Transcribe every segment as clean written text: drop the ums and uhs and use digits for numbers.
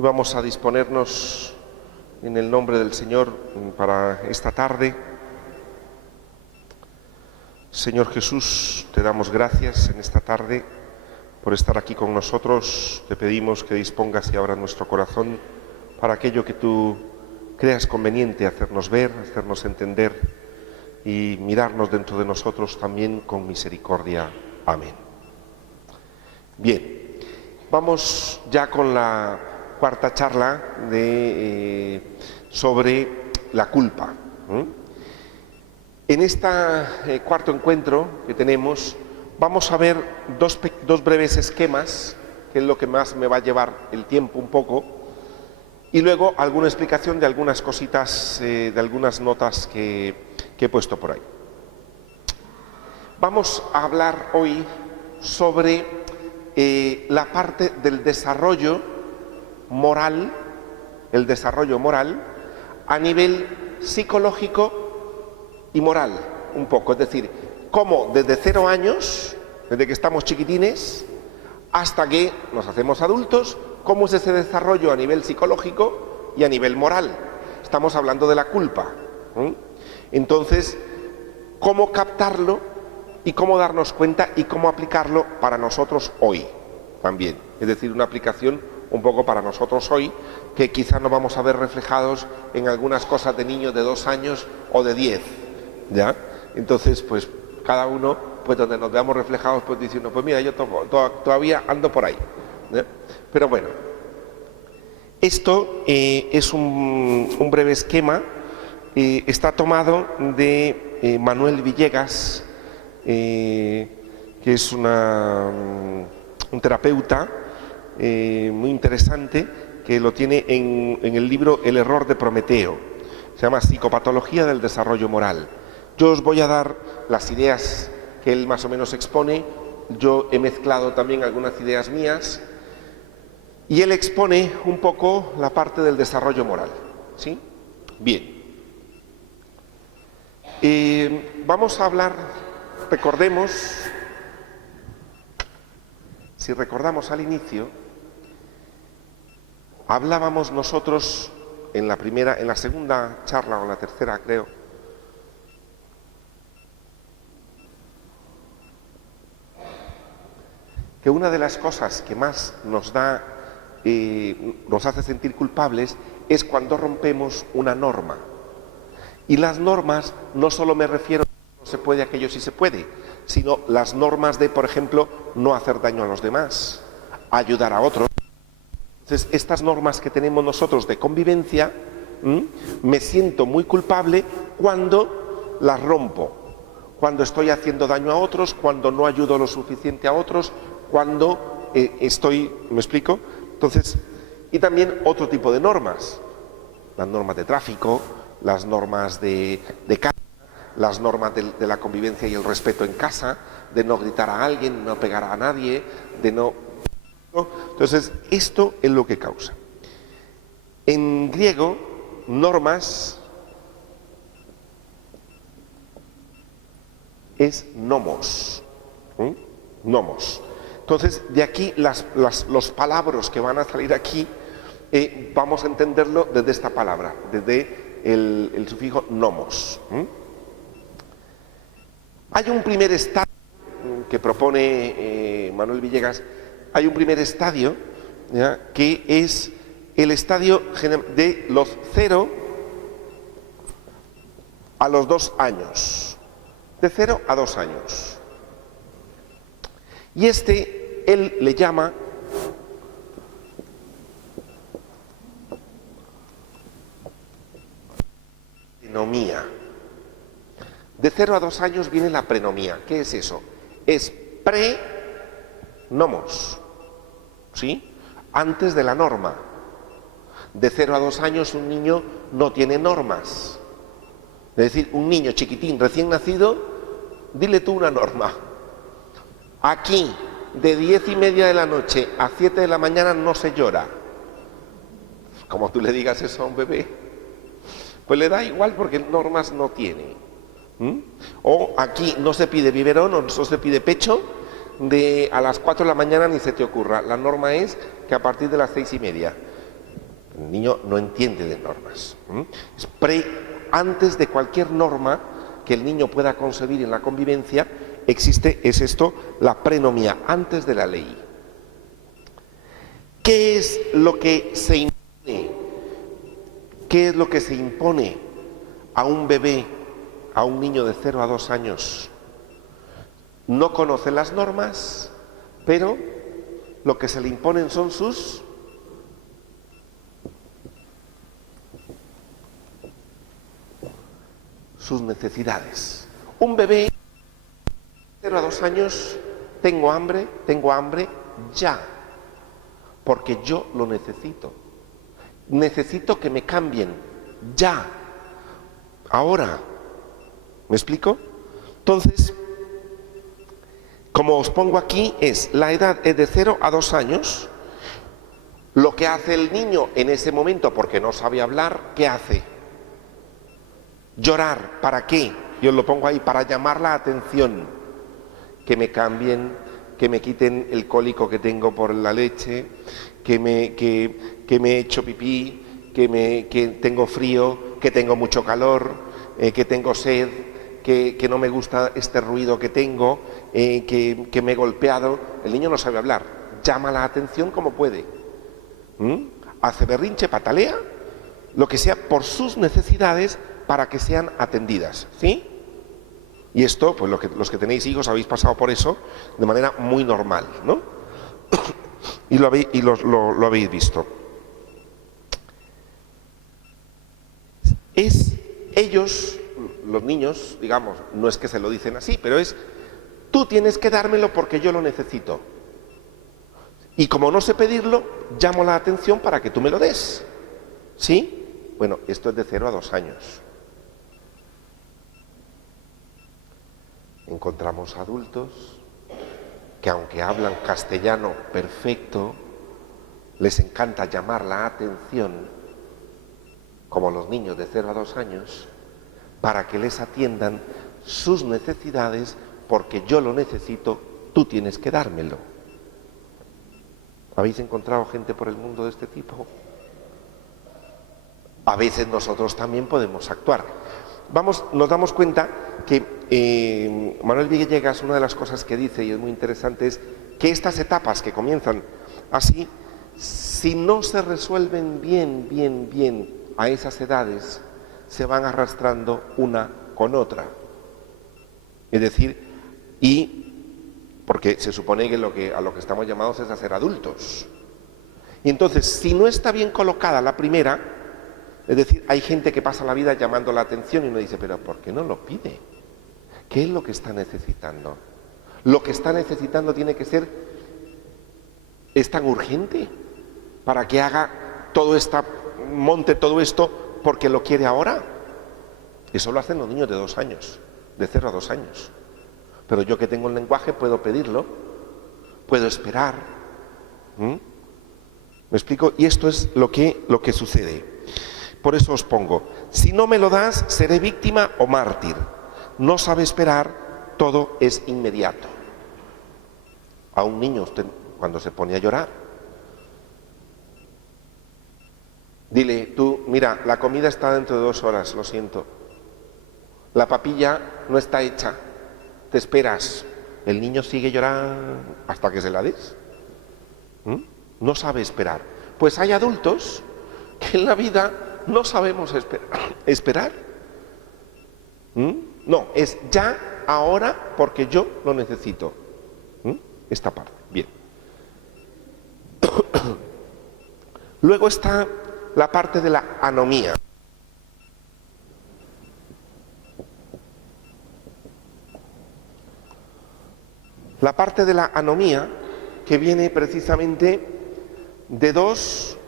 Y vamos a disponernos en el nombre del Señor para esta tarde. Señor Jesús, te damos gracias en esta tarde por estar aquí con nosotros. Te pedimos que dispongas y abras nuestro corazón para aquello que tú creas conveniente hacernos ver, hacernos entender y mirarnos dentro de nosotros también con misericordia. Amén. Bien, vamos ya con la cuarta charla sobre la culpa. En este cuarto encuentro que tenemos vamos a ver dos breves esquemas, que es lo que más me va a llevar el tiempo un poco, y luego alguna explicación de algunas cositas, de algunas notas que he puesto por ahí. Vamos a hablar hoy sobre la parte del desarrollo moral, el desarrollo moral a nivel psicológico y moral, un poco, es decir, cómo desde 0 años, desde que estamos chiquitines, hasta que nos hacemos adultos, cómo es ese desarrollo a nivel psicológico y a nivel moral. Estamos hablando de la culpa. Entonces, cómo captarlo y cómo darnos cuenta y cómo aplicarlo para nosotros hoy también. Es decir, una aplicación un poco para nosotros hoy, que quizá no vamos a ver reflejados en algunas cosas de niños de 2 años o de 10, ¿ya? Entonces, pues cada uno, pues donde nos veamos reflejados, pues diciendo, pues mira, yo todavía ando por ahí, ¿eh? Pero bueno, esto es un breve esquema, está tomado de Manuel Villegas, que es un terapeuta muy interesante, que lo tiene en el libro El error de Prometeo. Se llama Psicopatología del desarrollo moral. Yo os voy a dar las ideas que él más o menos expone. Yo he mezclado también algunas ideas mías y él expone un poco la parte del desarrollo moral, ¿sí? Bien. Vamos a hablar, recordemos, si recordamos al inicio, hablábamos nosotros en la segunda charla o en la tercera, creo, que una de las cosas que más nos hace sentir culpables es cuando rompemos una norma. Y las normas no solo me refiero a no se puede, aquello sí se puede, sino las normas de, por ejemplo, no hacer daño a los demás, ayudar a otros. Entonces, estas normas que tenemos nosotros de convivencia, me siento muy culpable cuando las rompo, cuando estoy haciendo daño a otros, cuando no ayudo lo suficiente a otros, cuando ¿me explico? Entonces, y también otro tipo de normas, las normas de tráfico, las normas de casa, las normas de la convivencia y el respeto en casa, de no gritar a alguien, no pegar a nadie, de no... Entonces, esto es lo que causa. En griego, normas es nomos. Nomos. Entonces, de aquí los palabras que van a salir aquí, vamos a entenderlo desde esta palabra, desde el sufijo nomos. Hay un primer estadio que propone Manuel Villegas. Hay un primer estadio, ¿ya?, que es el estadio de los 0 a los 2 años. De 0 a 2 años. Y él le llama prenomía. De 0 a 2 años viene la prenomía. ¿Qué es eso? Es pre-nomos, ¿sí? Antes de la norma. De 0 a 2 años un niño no tiene normas. Es decir, un niño chiquitín, recién nacido, dile tú una norma. Aquí, de 10:30 de la noche a 7 de la mañana no se llora. Como tú le digas eso a un bebé, pues le da igual porque normas no tiene. O aquí no se pide biberón o no se pide pecho a las 4 de la mañana, ni se te ocurra. La norma es que a partir de las 6:30. El niño no entiende de normas. Es antes de cualquier norma que el niño pueda concebir en la convivencia, es esto, la prenomía, antes de la ley. ¿Qué es lo que se impone? ¿Qué es lo que se impone a un bebé, a un niño de 0 a 2 años? No conoce las normas, pero lo que se le imponen son sus necesidades. Un bebé de 0 a 2 años, tengo hambre, ya, porque yo lo necesito. Necesito que me cambien, ya, ahora. ¿Me explico? Entonces, como os pongo aquí, la edad es de 0 a 2 años. Lo que hace el niño en ese momento, porque no sabe hablar, ¿qué hace? Llorar. ¿Para qué? Yo lo pongo ahí, para llamar la atención. Que me cambien, que me quiten el cólico que tengo por la leche, que me he hecho pipí, que tengo frío, que tengo mucho calor, que tengo sed, que no me gusta este ruido que tengo, que me he golpeado. El niño no sabe hablar, llama la atención como puede. Hace berrinche, patalea, lo que sea por sus necesidades para que sean atendidas, ¿sí? Y esto, pues los que tenéis hijos habéis pasado por eso de manera muy normal, ¿no? y lo habéis visto. Ellos, los niños, digamos, no es que se lo dicen así, pero tú tienes que dármelo porque yo lo necesito. Y como no sé pedirlo, llamo la atención para que tú me lo des. ¿Sí? Bueno, esto es de 0 a 2 años. Encontramos adultos que aunque hablan castellano perfecto, les encanta llamar la atención, como los niños de 0 a 2 años, para que les atiendan sus necesidades, porque yo lo necesito, tú tienes que dármelo. ¿Habéis encontrado gente por el mundo de este tipo? A veces nosotros también podemos actuar. Nos damos cuenta que Manuel Villegas, una de las cosas que dice, y es muy interesante, es que estas etapas que comienzan así, si no se resuelven bien a esas edades, se van arrastrando una con otra. Es decir, porque se supone que a lo que estamos llamados es a ser adultos. Y entonces, si no está bien colocada la primera, es decir, hay gente que pasa la vida llamando la atención y uno dice, pero ¿por qué no lo pide? ¿Qué es lo que está necesitando? Lo que está necesitando tiene que ser, es tan urgente para que monte todo esto porque lo quiere ahora. Eso lo hacen los niños de 2 años, de 0 a 2 años. Pero yo que tengo el lenguaje puedo pedirlo, puedo esperar. ¿Me explico? Y esto es lo que sucede. Por eso os pongo, si no me lo das, seré víctima o mártir. No sabe esperar, todo es inmediato. A un niño, usted cuando se pone a llorar, dile, tú, mira, la comida está dentro de 2 horas, lo siento. La papilla no está hecha, te esperas. El niño sigue llorando hasta que se la des. No sabe esperar. Pues hay adultos que en la vida no sabemos esperar. No, es ya, ahora, porque yo lo necesito. Esta parte, bien. Luego está la parte de la anomía. La parte de la anomía que viene precisamente de 2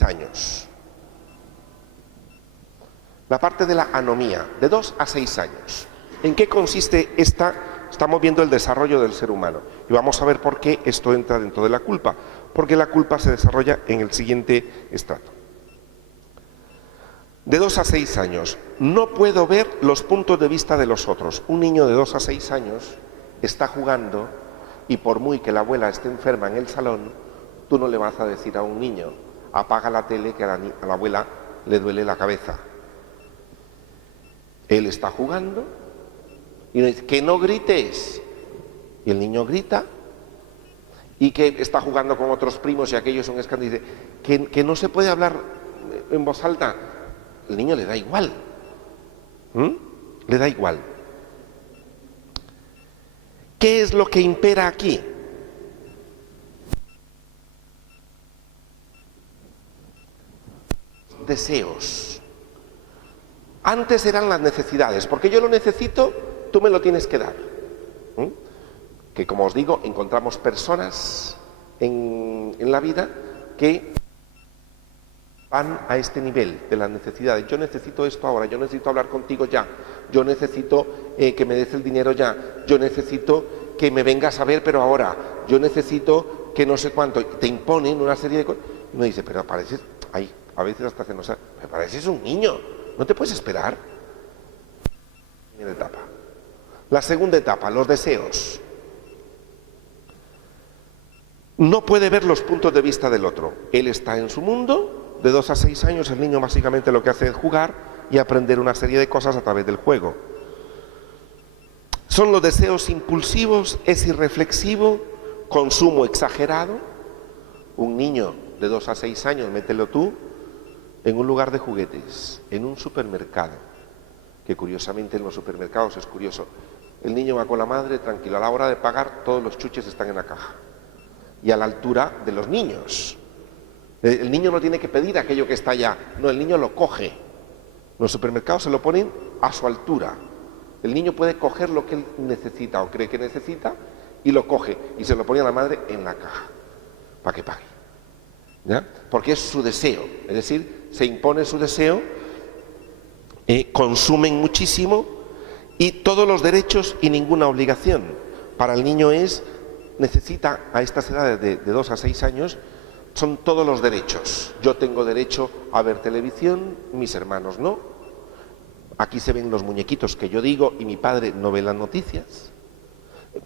años. La parte de la anomía, de 2 a 6 años. ¿En qué consiste esta? Estamos viendo el desarrollo del ser humano y vamos a ver por qué esto entra dentro de la culpa. Porque la culpa se desarrolla en el siguiente estrato. De 2 a 6 años. No puedo ver los puntos de vista de los otros. Un niño de 2 a 6 años está jugando y por muy que la abuela esté enferma en el salón, tú no le vas a decir a un niño, apaga la tele que a la abuela le duele la cabeza. Él está jugando y le dice, que no grites. Y el niño grita y que está jugando con otros primos y aquellos son escándalos. Y dice, que no se puede hablar en voz alta. El niño le da igual. Le da igual. ¿Qué es lo que impera aquí? Deseos. Antes eran las necesidades, porque yo lo necesito, tú me lo tienes que dar. Que como os digo, encontramos personas en la vida que van a este nivel de las necesidades. Yo necesito esto ahora, yo necesito hablar contigo ya, yo necesito que me des el dinero ya, yo necesito que me vengas a ver pero ahora, yo necesito que no sé cuánto. Te imponen una serie de cosas. Y me dice, pero pareces, ay, a veces hasta se nos... me pareces un niño, no te puedes esperar. Primera etapa. La segunda etapa, los deseos. No puede ver los puntos de vista del otro. Él está en su mundo. De 2 a 6 años el niño básicamente lo que hace es jugar y aprender una serie de cosas a través del juego. Son los deseos impulsivos, es irreflexivo, consumo exagerado. Un niño de 2 a 6 años, mételo tú, en un lugar de juguetes, en un supermercado, que curiosamente en los supermercados es curioso. El niño va con la madre, tranquilo, a la hora de pagar todos los chuches están en la caja y a la altura de los niños. El niño no tiene que pedir aquello que está allá, no, el niño lo coge. Los supermercados se lo ponen a su altura. El niño puede coger lo que él necesita o cree que necesita y lo coge y se lo pone a la madre en la caja para que pague. ¿Ya? Porque es su deseo, es decir, se impone su deseo, consumen muchísimo y todos los derechos y ninguna obligación. Para el niño necesita a estas edades de 2 a 6 años, son todos los derechos. Yo tengo derecho a ver televisión, mis hermanos no. Aquí se ven los muñequitos que yo digo y mi padre no ve las noticias.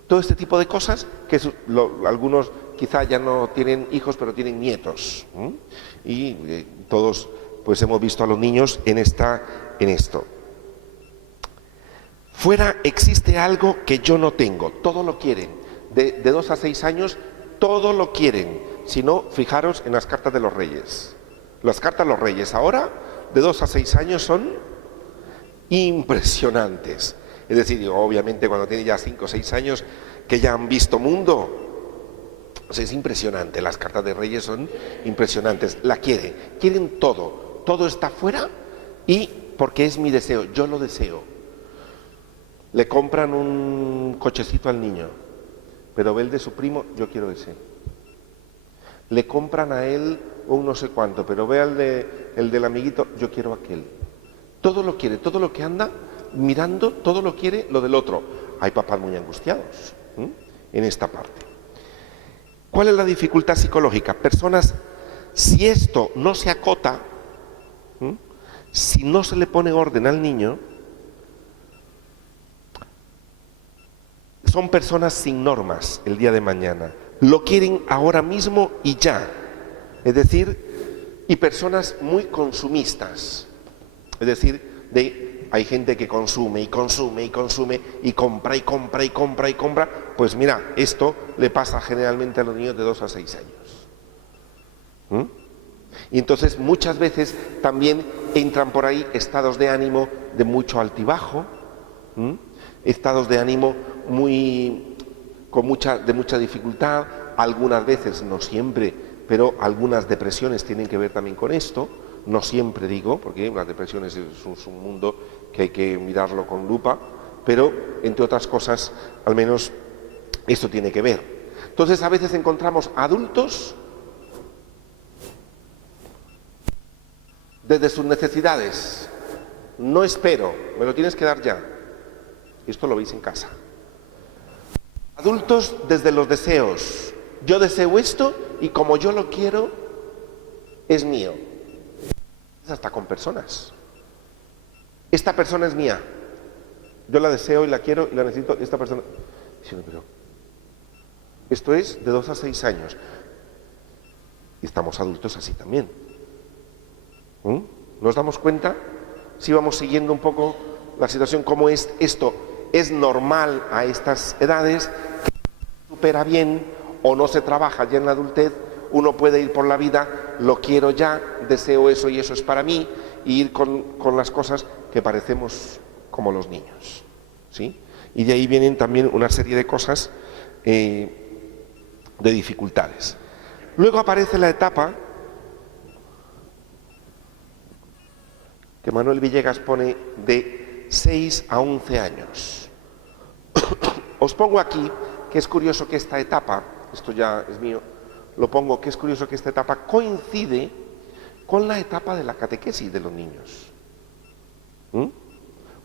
Todo este tipo de cosas que algunos quizá ya no tienen hijos, pero tienen nietos. Y todos pues hemos visto a los niños en esto. Fuera existe algo que yo no tengo, todo lo quieren. De 2 a 6 años, todo lo quieren. Si no, fijaros en las cartas de los reyes. Las cartas de los reyes ahora, de 2 a 6 años, son impresionantes. Es decir, obviamente cuando tienen ya 5 o 6 años, que ya han visto mundo, o sea, es impresionante. Las cartas de reyes son impresionantes. La quieren todo. Todo está fuera y porque es mi deseo, yo lo deseo. Le compran un cochecito al niño, pero ve el de su primo, yo quiero ese. Le compran a él un no sé cuánto, pero ve el del amiguito, yo quiero aquel. Todo lo quiere, todo lo que anda mirando, todo lo quiere lo del otro. Hay papás muy angustiados en esta parte. ¿Cuál es la dificultad psicológica? Personas, si esto no se acota, si no se le pone orden al niño, son personas sin normas el día de mañana. Lo quieren ahora mismo y ya. Es decir, y personas muy consumistas. Es decir, hay gente que consume y consume y consume y compra y compra y compra y compra. Pues mira, esto le pasa generalmente a los niños de 2 a 6 años. Y entonces muchas veces también entran por ahí estados de ánimo de mucho altibajo, estados de ánimo de mucha dificultad, algunas veces, no siempre, pero algunas depresiones tienen que ver también con esto, no siempre digo, porque las depresiones es un mundo que hay que mirarlo con lupa, pero entre otras cosas, al menos esto tiene que ver. Entonces a veces encontramos adultos desde sus necesidades, no espero, me lo tienes que dar ya. Esto lo veis en casa. Adultos desde los deseos. Yo deseo esto y como yo lo quiero, es mío. Hasta con personas. Esta persona es mía. Yo la deseo y la quiero y la necesito. Esta persona... Sí, pero esto es de 2 a 6 años. Y estamos adultos así también. ¿Nos damos cuenta? Si vamos siguiendo un poco la situación, cómo es esto, es normal a estas edades, que se supera bien o no se trabaja ya en la adultez, uno puede ir por la vida, lo quiero ya, deseo eso y eso es para mí, y ir con las cosas que parecemos como los niños, ¿sí? Y de ahí vienen también una serie de cosas, de dificultades. Luego aparece la etapa que Manuel Villegas pone de 6 a 11 años. Os pongo aquí que es curioso que esta etapa, esto ya es mío, lo pongo, que es curioso que esta etapa coincide con la etapa de la catequesis de los niños.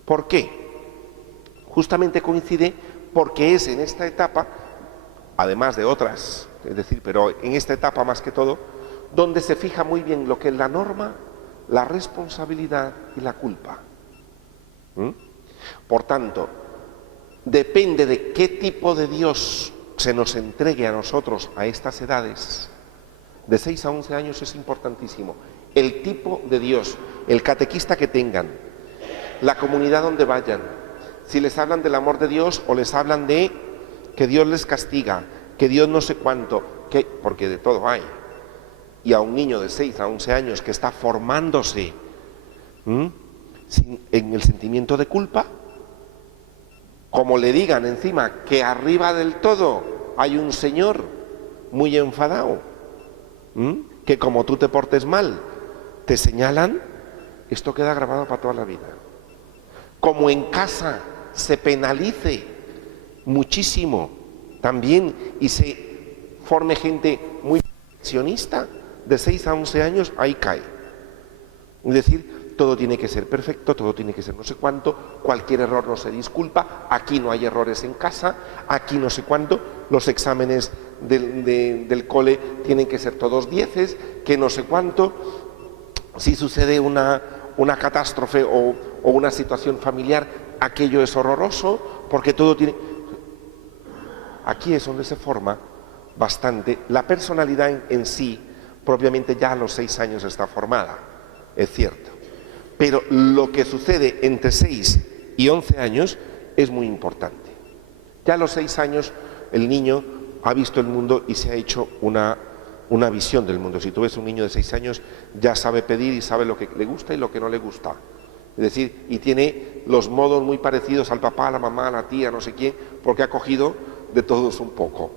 ¿Por qué? Justamente coincide porque es en esta etapa, además de otras, es decir, pero en esta etapa más que todo, donde se fija muy bien lo que es la norma, la responsabilidad y la culpa. Por tanto, depende de qué tipo de Dios se nos entregue a nosotros a estas edades, de 6 a 11 años es importantísimo. El tipo de Dios, el catequista que tengan, la comunidad donde vayan, si les hablan del amor de Dios o les hablan de que Dios les castiga, que Dios no sé cuánto, porque de todo hay. Y a un niño de 6 a 11 años que está formándose en el sentimiento de culpa, como le digan encima que arriba del todo hay un señor muy enfadado, que como tú te portes mal, te señalan, esto queda grabado para toda la vida. Como en casa se penalice muchísimo también y se forme gente muy perfeccionista, de 6 a 11 años, ahí cae. Es decir, todo tiene que ser perfecto, todo tiene que ser no sé cuánto, cualquier error no se disculpa, aquí no hay errores en casa, aquí no sé cuánto, los exámenes del cole tienen que ser todos 10, que no sé cuánto, si sucede una catástrofe o una situación familiar, aquello es horroroso, porque todo tiene... Aquí es donde se forma bastante la personalidad en sí, propiamente ya a los 6 años está formada, es cierto. Pero lo que sucede entre 6 y 11 años es muy importante. Ya a los 6 años el niño ha visto el mundo y se ha hecho una visión del mundo. Si tú ves un niño de 6 años, ya sabe pedir y sabe lo que le gusta y lo que no le gusta. Es decir, y tiene los modos muy parecidos al papá, a la mamá, a la tía, no sé quién, porque ha cogido de todos un poco,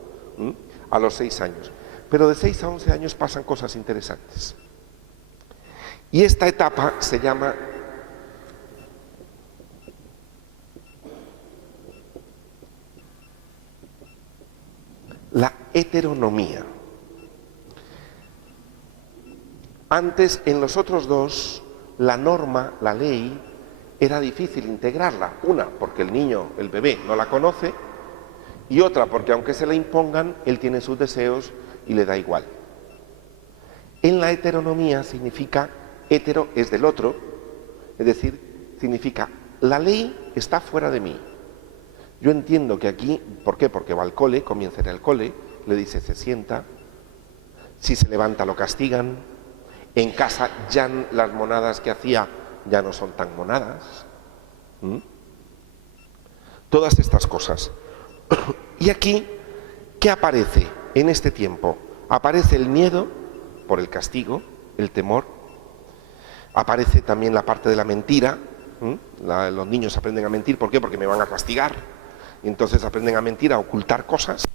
a los 6 años. Pero de 6 a 11 años pasan cosas interesantes. Y esta etapa se llama la heteronomía. Antes, en los otros dos, la norma, la ley, era difícil integrarla. Una, porque el niño, el bebé, no la conoce, y otra, porque aunque se la impongan, él tiene sus deseos y le da igual. En la heteronomía significa, hetero es del otro, es decir, significa, la ley está fuera de mí. Yo entiendo que aquí, ¿por qué? Porque va al cole, comienza en el cole, le dice se sienta, si se levanta lo castigan, en casa ya las monadas que hacía ya no son tan monadas. Todas estas cosas. Y aquí, ¿qué aparece en este tiempo? Aparece el miedo por el castigo, el temor, aparece también la parte de la mentira. Los niños aprenden a mentir, ¿por qué? Porque me van a castigar. Y entonces aprenden a mentir, a ocultar cosas.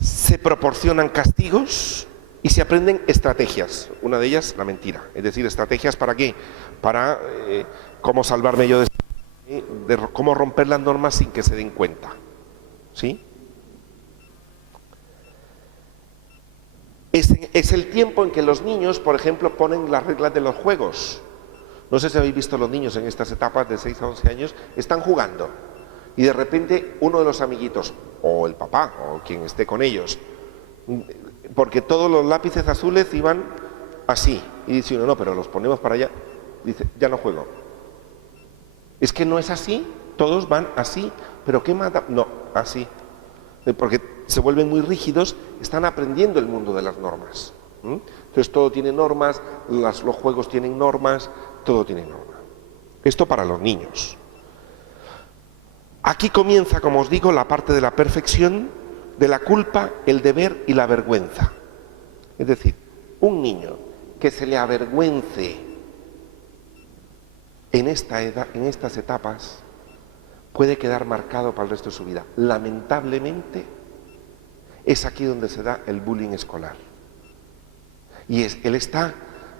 Se proporcionan castigos y se aprenden estrategias. Una de ellas, la mentira. Es decir, estrategias ¿para qué? Para cómo salvarme yo de cómo romper las normas sin que se den cuenta. ¿Sí? Es el tiempo en que los niños, por ejemplo, ponen las reglas de los juegos. No sé si habéis visto los niños en estas etapas de 6 a 11 años, están jugando y de repente uno de los amiguitos, o el papá, o quien esté con ellos, porque todos los lápices azules iban así, y dice uno, no, pero los ponemos para allá, dice, ya no juego. Es que no es así, todos van así, pero ¿qué mata? No, así. porque se vuelven muy rígidos, están aprendiendo el mundo de las normas. Entonces todo tiene normas, los juegos tienen normas, todo tiene normas. Esto para los niños. Aquí comienza, como os digo, la parte de la perfección, de la culpa, el deber y la vergüenza. Es decir, un niño que se le avergüence en esta edad, en estas etapas, puede quedar marcado para el resto de su vida. Lamentablemente, es aquí donde se da el bullying escolar. Y él está,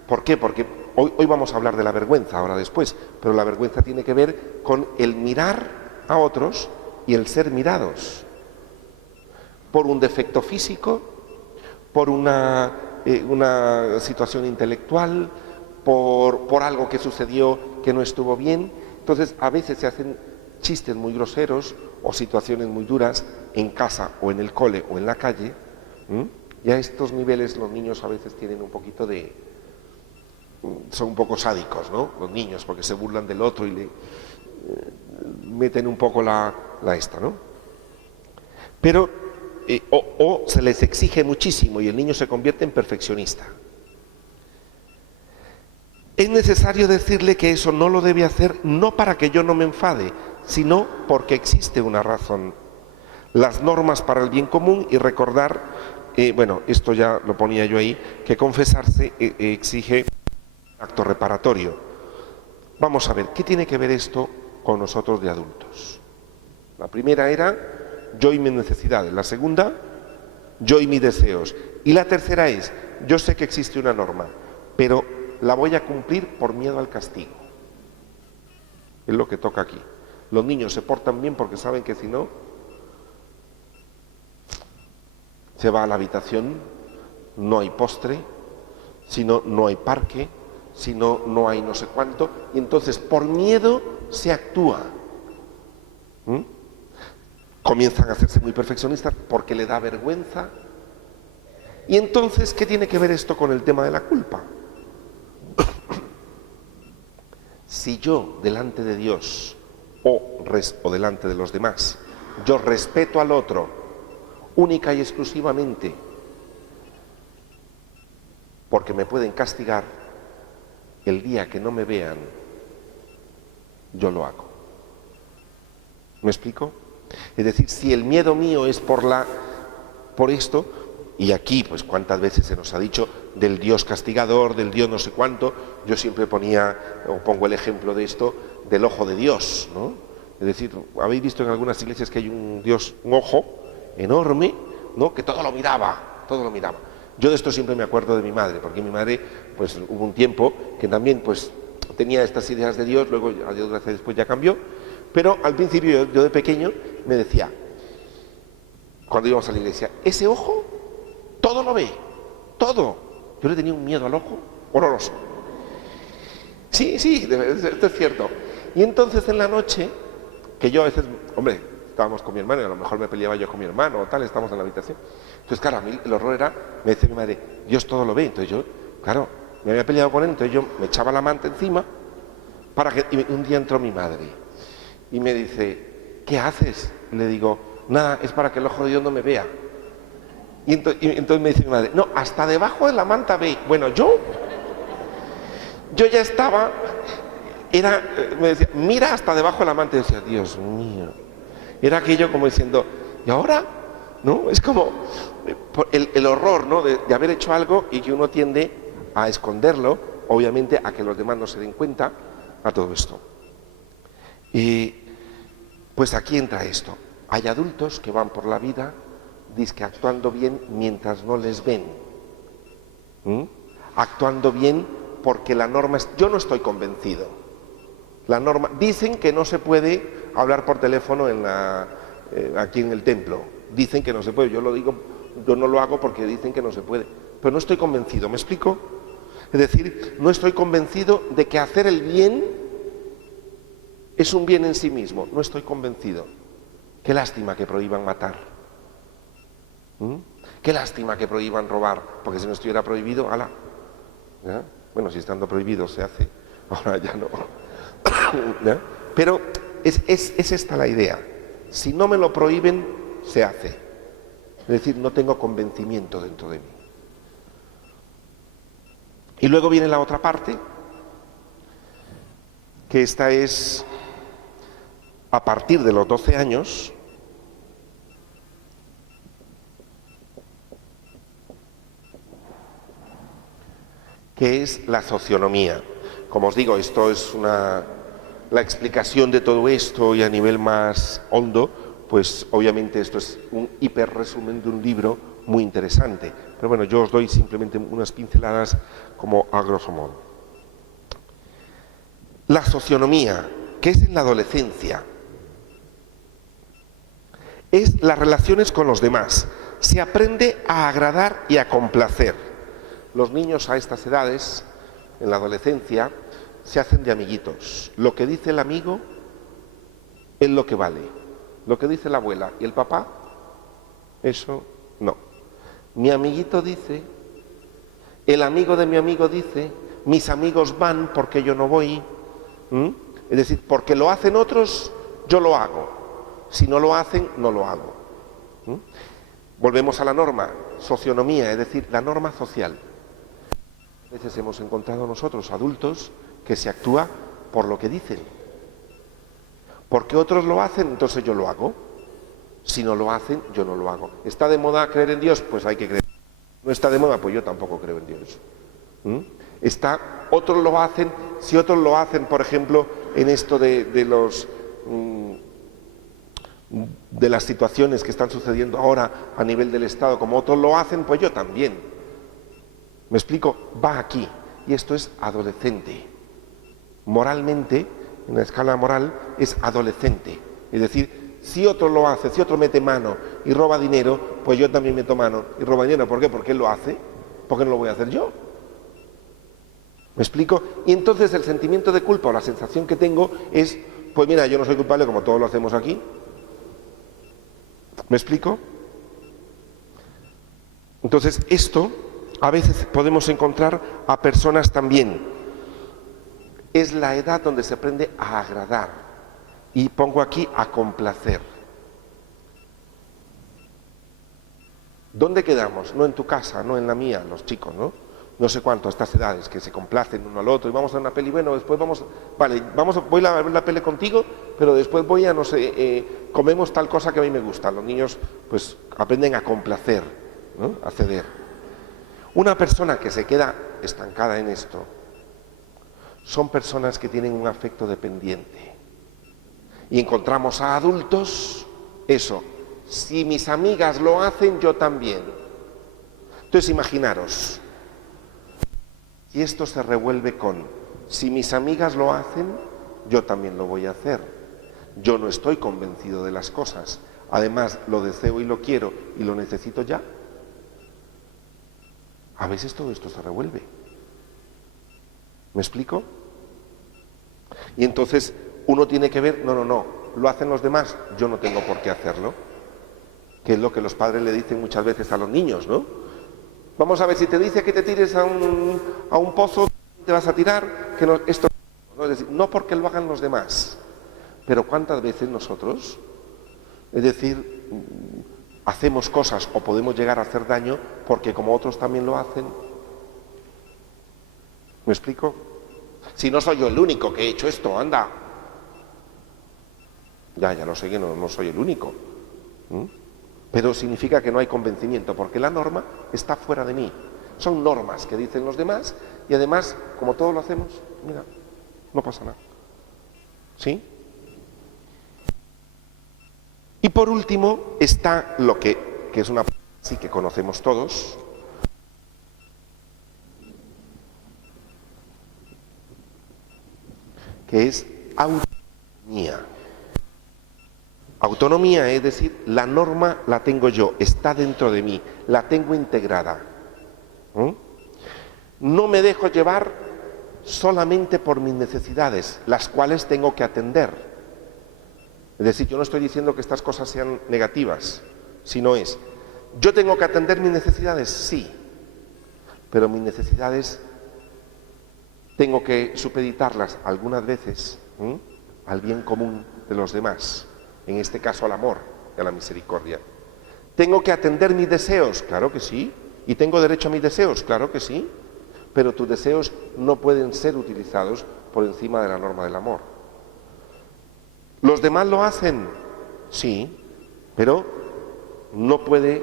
¿por qué? Porque hoy vamos a hablar de la vergüenza, ahora después, pero la vergüenza tiene que ver con el mirar a otros y el ser mirados por un defecto físico, por una situación intelectual, por algo que sucedió que no estuvo bien. Entonces, a veces se hacen chistes muy groseros o situaciones muy duras en casa o en el cole o en la calle. Y a estos niveles los niños a veces tienen un poquito son un poco sádicos, ¿no? Los niños, porque se burlan del otro y le meten un poco la esta, ¿no? Pero, o se les exige muchísimo y el niño se convierte en perfeccionista. Es necesario decirle que eso no lo debe hacer, no para que yo no me enfade, sino porque existe una razón. Las normas para el bien común y recordar, bueno, esto ya lo ponía yo ahí, que confesarse exige acto reparatorio. Vamos a ver, ¿qué tiene que ver esto con nosotros de adultos? La primera era yo y mis necesidades, la segunda, yo y mis deseos, y la tercera es, yo sé que existe una norma, pero la voy a cumplir por miedo al castigo. Es lo que toca aquí. Los niños se portan bien porque saben que si no, se va a la habitación, no hay postre, si no, no hay parque, si no, no hay no sé cuánto, y entonces por miedo se actúa. Comienzan a hacerse muy perfeccionistas porque le da vergüenza. Y entonces, ¿qué tiene que ver esto con el tema de la culpa? Si yo delante de Dios o delante de los demás, yo respeto al otro única y exclusivamente porque me pueden castigar, el día que no me vean, yo lo hago. ¿Me explico? Es decir, si el miedo mío es por esto, y aquí pues cuántas veces se nos ha dicho del Dios castigador, del Dios no sé cuánto, yo siempre pongo el ejemplo de esto, del ojo de Dios, ¿no? Es decir, habéis visto en algunas iglesias que hay un Dios, un ojo enorme, ¿no? Que todo lo miraba, todo lo miraba. Yo de esto siempre me acuerdo de mi madre, porque mi madre, pues hubo un tiempo que también pues tenía estas ideas de Dios, luego a Dios gracias después ya cambió, pero al principio yo de pequeño me decía, cuando íbamos a la iglesia, ese ojo todo lo ve, todo. Yo le tenía un miedo al ojo horroroso. Sí, esto es cierto. Y entonces en la noche, que yo a veces, hombre, estábamos con mi hermano y a lo mejor me peleaba yo con mi hermano o tal, estábamos en la habitación. Entonces, claro, a mí el horror era, me decía mi madre, Dios todo lo ve. Entonces yo, claro, me había peleado con él, entonces yo me echaba la manta encima y un día entró mi madre y me dice, ¿qué haces? Y le digo, nada, es para que el ojo de Dios no me vea. Y entonces me dice mi madre, no, hasta debajo de la manta ve. Bueno, yo ya estaba, me decía, mira hasta debajo de la manta. Y decía, Dios mío. Era aquello como diciendo, ¿y ahora? ¿No? Es como el horror, ¿no? de haber hecho algo y que uno tiende a esconderlo, obviamente a que los demás no se den cuenta, a todo esto. Y pues aquí entra esto. Hay adultos que van por la vida dizque actuando bien mientras no les ven. Actuando bien porque la norma es... Yo no estoy convencido. La norma... Dicen que no se puede hablar por teléfono aquí en el templo. Dicen que no se puede. Yo lo digo, yo no lo hago porque dicen que no se puede. Pero no estoy convencido, ¿me explico? Es decir, no estoy convencido de que hacer el bien es un bien en sí mismo. No estoy convencido. Qué lástima que prohíban matar. Qué lástima que prohíban robar, porque si no estuviera prohibido, ¡hala! ¿Ya? Bueno, si estando prohibido se hace, ahora ya no. ¿Ya? Pero es esta la idea. Si no me lo prohíben, se hace. Es decir, no tengo convencimiento dentro de mí. Y luego viene la otra parte, que esta es a partir de los 12 años, que es la socionomía. Como os digo, esto es la explicación de todo esto, y a nivel más hondo, pues obviamente esto es un hiper resumen de un libro muy interesante. Pero bueno, yo os doy simplemente unas pinceladas como a grosso modo. La socionomía, que es en la adolescencia, es las relaciones con los demás. Se aprende a agradar y a complacer. Los niños a estas edades, en la adolescencia, se hacen de amiguitos. Lo que dice el amigo es lo que vale. Lo que dice la abuela y el papá, eso no. Mi amiguito dice, el amigo de mi amigo dice, mis amigos van porque yo no voy. Es decir, porque lo hacen otros, yo lo hago. Si no lo hacen, no lo hago. Volvemos a la norma, socionomía, es decir, la norma social. A veces hemos encontrado nosotros, adultos, que se actúa por lo que dicen. Porque otros lo hacen, entonces yo lo hago. Si no lo hacen, yo no lo hago. ¿Está de moda creer en Dios? Pues hay que creer. ¿No está de moda? Pues yo tampoco creo en Dios. Otros lo hacen, si otros lo hacen, por ejemplo, en esto de las situaciones que están sucediendo ahora a nivel del Estado, como otros lo hacen, pues yo también. ¿Me explico? Va aquí. Y esto es adolescente. Moralmente, en la escala moral, es adolescente. Es decir, si otro lo hace, si otro mete mano y roba dinero, pues yo también meto mano y robo dinero. ¿Por qué? Porque él lo hace. ¿Por qué no lo voy a hacer yo? ¿Me explico? Y entonces el sentimiento de culpa o la sensación que tengo es, pues mira, yo no soy culpable como todos lo hacemos aquí. ¿Me explico? Entonces esto a veces podemos encontrar a personas también. Es la edad donde se aprende a agradar. Y pongo aquí a complacer. ¿Dónde quedamos? No en tu casa, no en la mía, los chicos, ¿no? No sé cuánto, a estas edades, que se complacen uno al otro, y vamos a una peli, bueno, después vamos, vale, voy a ver la peli contigo, pero después voy a, no sé, comemos tal cosa que a mí me gusta. Los niños, pues, aprenden a complacer, ¿no? A ceder. Una persona que se queda estancada en esto, son personas que tienen un afecto dependiente. Y encontramos a adultos, eso, si mis amigas lo hacen, yo también. Entonces imaginaros, si esto se revuelve con, si mis amigas lo hacen, yo también lo voy a hacer. Yo no estoy convencido de las cosas, además lo deseo y lo quiero y lo necesito ya. A veces todo esto se revuelve. ¿Me explico? Y entonces uno tiene que ver, no, lo hacen los demás, yo no tengo por qué hacerlo. Que es lo que los padres le dicen muchas veces a los niños, ¿no? Vamos a ver, si te dice que te tires a un pozo, te vas a tirar, que no, esto no, es decir, no porque lo hagan los demás, pero cuántas veces nosotros, es decir, hacemos cosas o podemos llegar a hacer daño porque como otros también lo hacen. ¿Me explico? Si no soy yo el único que he hecho esto, anda. Ya lo sé que no soy el único. Pero significa que no hay convencimiento, porque la norma está fuera de mí. Son normas que dicen los demás y además, como todos lo hacemos, mira, no pasa nada. ¿Sí? Y por último está lo que es una sí que conocemos todos, que es autonomía. Autonomía es decir, la norma la tengo yo, está dentro de mí, la tengo integrada. No me dejo llevar solamente por mis necesidades, las cuales tengo que atender. Es decir, yo no estoy diciendo que estas cosas sean negativas, sino es, ¿yo tengo que atender mis necesidades? Sí, pero mis necesidades tengo que supeditarlas algunas veces al bien común de los demás, en este caso al amor y a la misericordia. ¿Tengo que atender mis deseos? Claro que sí. ¿Y tengo derecho a mis deseos? Claro que sí. Pero tus deseos no pueden ser utilizados por encima de la norma del amor. ¿Los demás lo hacen? Sí, pero no puede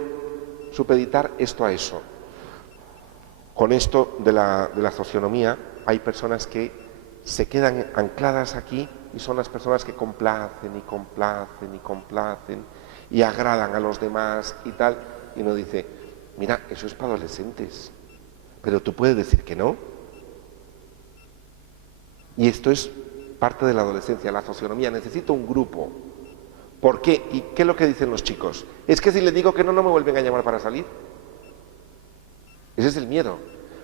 supeditar esto a eso. Con esto de la socionomía hay personas que se quedan ancladas aquí y son las personas que complacen y complacen y complacen y agradan a los demás y tal. Y uno dice, mira, eso es para adolescentes, pero tú puedes decir que no. Y esto es parte de la adolescencia, la socionomía. Necesito un grupo. ¿Por qué? ¿Y qué es lo que dicen los chicos? Es que si les digo que no, no me vuelven a llamar para salir. Ese es el miedo.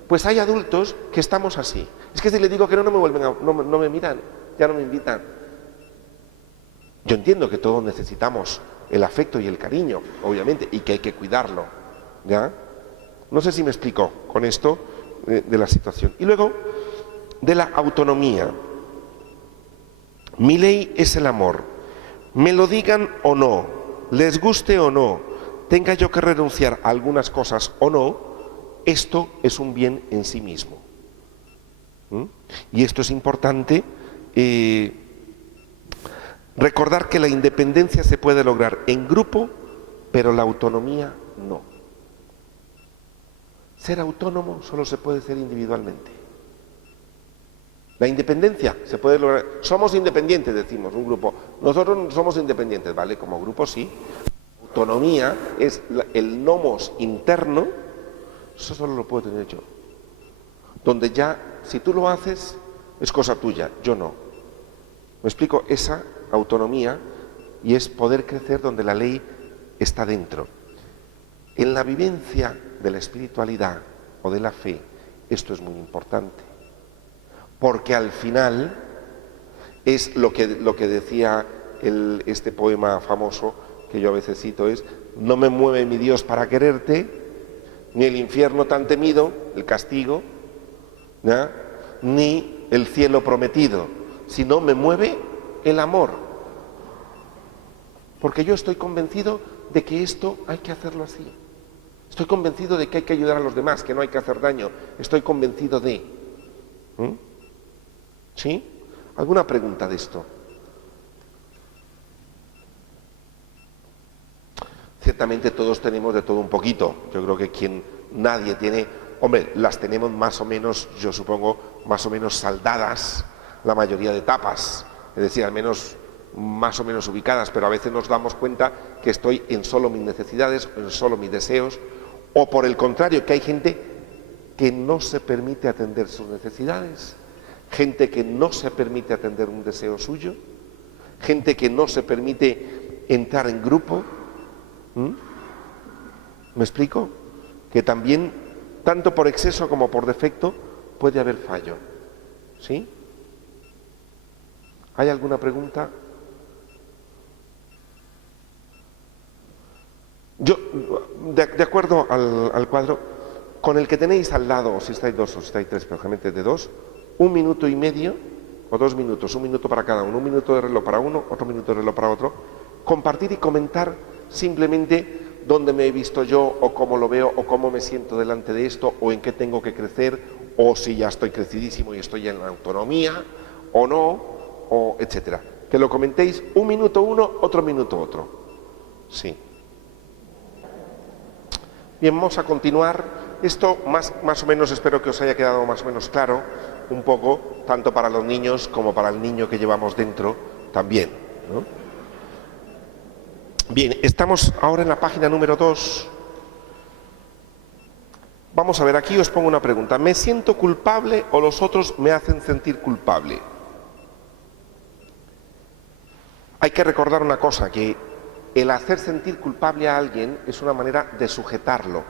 Pues hay adultos que estamos así. Es que si les digo que no, no me vuelven a, no me miran, ya no me invitan. Yo entiendo que todos necesitamos el afecto y el cariño, obviamente, y que hay que cuidarlo, ¿ya? No sé si me explico con esto de la situación. Y luego, de la autonomía. Mi ley es el amor. Me lo digan o no, les guste o no, tenga yo que renunciar a algunas cosas o no, esto es un bien en sí mismo. Y esto es importante, recordar que la independencia se puede lograr en grupo, pero la autonomía no. Ser autónomo solo se puede ser individualmente. La independencia se puede lograr. Somos independientes, decimos, un grupo. Nosotros no somos independientes, ¿vale? Como grupo sí. Autonomía es el nomos interno, eso solo lo puedo tener yo. Donde ya, si tú lo haces, es cosa tuya, yo no. ¿Me explico? Esa autonomía y es poder crecer donde la ley está dentro. En la vivencia de la espiritualidad o de la fe, esto es muy importante. Porque al final es lo que decía este poema famoso, que yo a veces cito, es: no me mueve mi Dios para quererte, ni el infierno tan temido, el castigo, ¿ya?, ni el cielo prometido, sino me mueve el amor. Porque yo estoy convencido de que esto hay que hacerlo así. Estoy convencido de que hay que ayudar a los demás, que no hay que hacer daño. Estoy convencido de... ¿Sí? ¿Alguna pregunta de esto? Ciertamente todos tenemos de todo un poquito. Yo creo que nadie tiene... Hombre, las tenemos más o menos, yo supongo, más o menos saldadas la mayoría de etapas. Es decir, al menos más o menos ubicadas, pero a veces nos damos cuenta que estoy en solo mis necesidades, en solo mis deseos, o por el contrario, que hay gente que no se permite atender sus necesidades. Gente que no se permite atender un deseo suyo, gente que no se permite entrar en grupo. ¿Me explico? Que también, tanto por exceso como por defecto, puede haber fallo. ¿Sí? ¿Hay alguna pregunta? Yo, de acuerdo al cuadro, con el que tenéis al lado, o si estáis dos o si estáis tres, pero generalmente de dos, 1 minuto y medio o 2 minutos, 1 minuto para cada uno, 1 minuto de reloj para uno, otro minuto de reloj para otro, compartir y comentar simplemente dónde me he visto yo o cómo lo veo o cómo me siento delante de esto o en qué tengo que crecer o si ya estoy crecidísimo y estoy en la autonomía o no, o etcétera. Que lo comentéis 1 minuto uno, otro minuto otro. Sí. Bien, vamos a continuar. Esto más o menos espero que os haya quedado más o menos claro, un poco, tanto para los niños como para el niño que llevamos dentro también, ¿no? Bien, estamos ahora en la página número 2. Vamos a ver, aquí os pongo una pregunta. ¿Me siento culpable o los otros me hacen sentir culpable? Hay que recordar una cosa, que el hacer sentir culpable a alguien es una manera de sujetarlo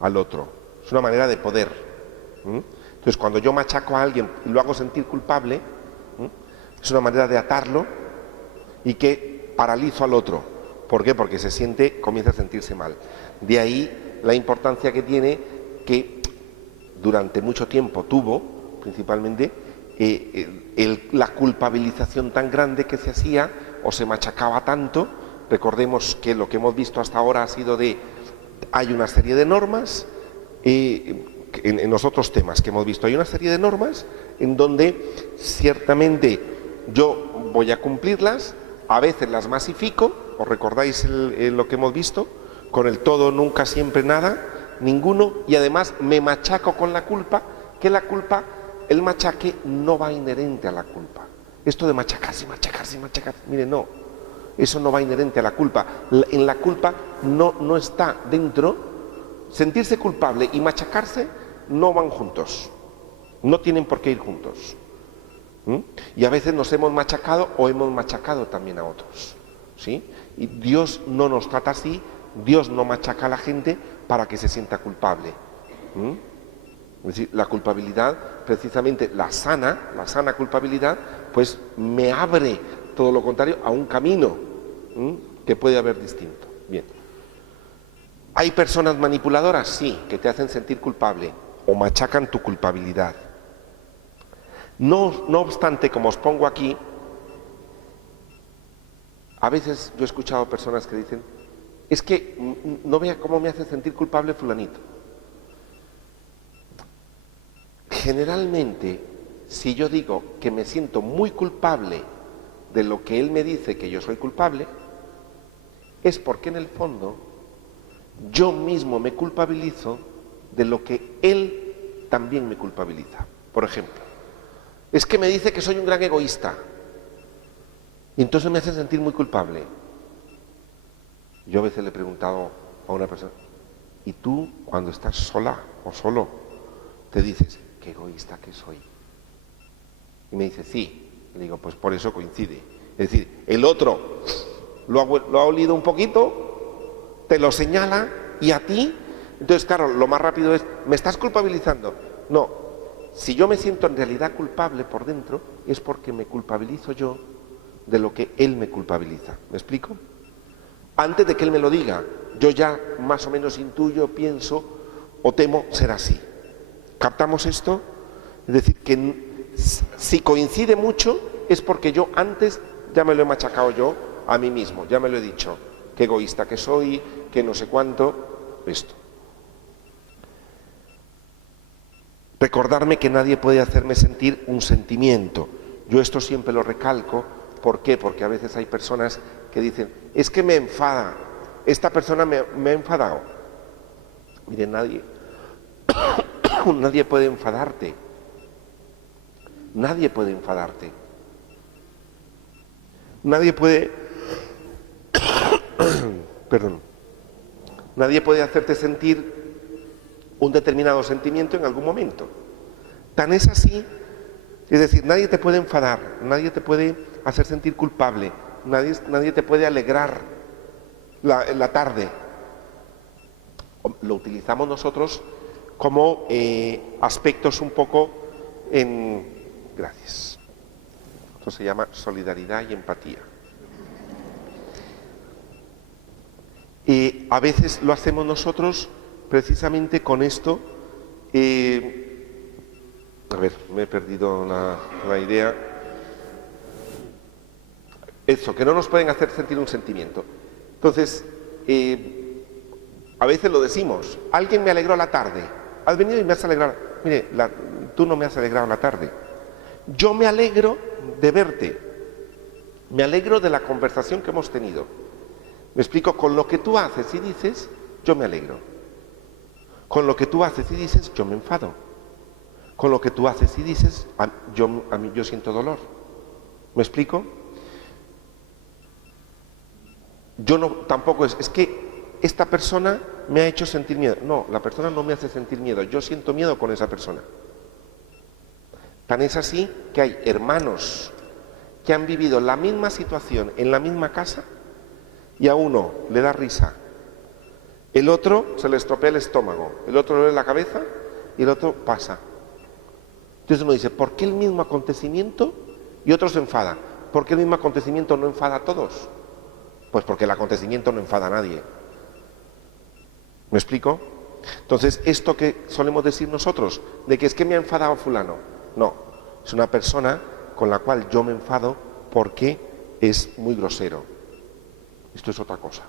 al otro, es una manera de poder. Entonces, cuando yo machaco a alguien y lo hago sentir culpable, es una manera de atarlo y que paralizo al otro. ¿Por qué? Porque comienza a sentirse mal. De ahí la importancia que tiene, que durante mucho tiempo tuvo, principalmente, la culpabilización tan grande que se hacía o se machacaba tanto, Recordemos que lo que hemos visto hasta ahora ha sido hay una serie de normas, en los otros temas que hemos visto, hay una serie de normas en donde ciertamente yo voy a cumplirlas, a veces las masifico, ¿os recordáis lo que hemos visto? Con el todo, nunca, siempre, nada, ninguno, y además me machaco con la culpa, que la culpa, el machaque no va inherente a la culpa. Esto de machacarse, mire, no, eso no va inherente a la culpa. En la culpa no está dentro, sentirse culpable y machacarse no van juntos, no tienen por qué ir juntos. Y a veces nos hemos machacado o hemos machacado también a otros, ¿sí? Y Dios no nos trata así, Dios no machaca a la gente para que se sienta culpable. Es decir, la culpabilidad, precisamente la sana culpabilidad, pues me abre todo lo contrario a un camino que puede haber distinto. Bien. ¿Hay personas manipuladoras? Sí, que te hacen sentir culpable o machacan tu culpabilidad. No obstante, como os pongo aquí, a veces yo he escuchado personas que dicen, es que no vea cómo me hace sentir culpable fulanito. Generalmente, si yo digo que me siento muy culpable de lo que él me dice que yo soy culpable, es porque en el fondo yo mismo me culpabilizo de lo que él también me culpabiliza. Por ejemplo, es que me dice que soy un gran egoísta y entonces me hace sentir muy culpable. Yo a veces le he preguntado a una persona, ¿y tú cuando estás sola o solo te dices, qué egoísta que soy? Y me dice, sí. Le digo, pues por eso coincide. Es decir, el otro lo ha olido un poquito, te lo señala, y a ti, entonces claro, lo más rápido es, ¿me estás culpabilizando? No, si yo me siento en realidad culpable por dentro, es porque me culpabilizo yo de lo que él me culpabiliza. ¿Me explico? Antes de que él me lo diga, yo ya más o menos intuyo, pienso o temo ser así. ¿Captamos esto? Es decir, que si coincide mucho es porque yo antes ya me lo he machacado yo a mí mismo, ya me lo he dicho, qué egoísta que soy, que no sé cuánto, esto. Recordarme que nadie puede hacerme sentir un sentimiento. Yo esto siempre lo recalco. ¿Por qué? Porque a veces hay personas que dicen, es que me enfada, esta persona me ha enfadado. Mire, nadie puede enfadarte. Nadie puede enfadarte. Nadie puede, perdón, nadie puede hacerte sentir un determinado sentimiento en algún momento. Tan es así, es decir, nadie te puede enfadar, nadie te puede hacer sentir culpable, nadie te puede alegrar la tarde. Lo utilizamos nosotros como aspectos un poco gracias. Esto se llama solidaridad y empatía. A veces lo hacemos nosotros precisamente con esto. A ver, me he perdido la idea. Eso, que no nos pueden hacer sentir un sentimiento. Entonces, a veces lo decimos, alguien me alegró la tarde, has venido y me has alegrado. Mire, tú no me has alegrado la tarde. Yo me alegro de verte, me alegro de la conversación que hemos tenido. Me explico, con lo que tú haces y dices, yo me alegro. Con lo que tú haces y dices, yo me enfado. Con lo que tú haces y dices, yo siento dolor. ¿Me explico? Yo no, tampoco es que esta persona me ha hecho sentir miedo. No, la persona no me hace sentir miedo, yo siento miedo con esa persona. Tan es así que hay hermanos que han vivido la misma situación en la misma casa y a uno le da risa, el otro se le estropea el estómago, el otro le duele la cabeza y el otro pasa. Entonces uno dice, ¿por qué el mismo acontecimiento y otro se enfada? ¿Por qué el mismo acontecimiento no enfada a todos? Pues porque el acontecimiento no enfada a nadie. ¿Me explico? Entonces, esto que solemos decir nosotros, de que es que me ha enfadado fulano, no, es una persona con la cual yo me enfado porque es muy grosero. Esto es otra cosa.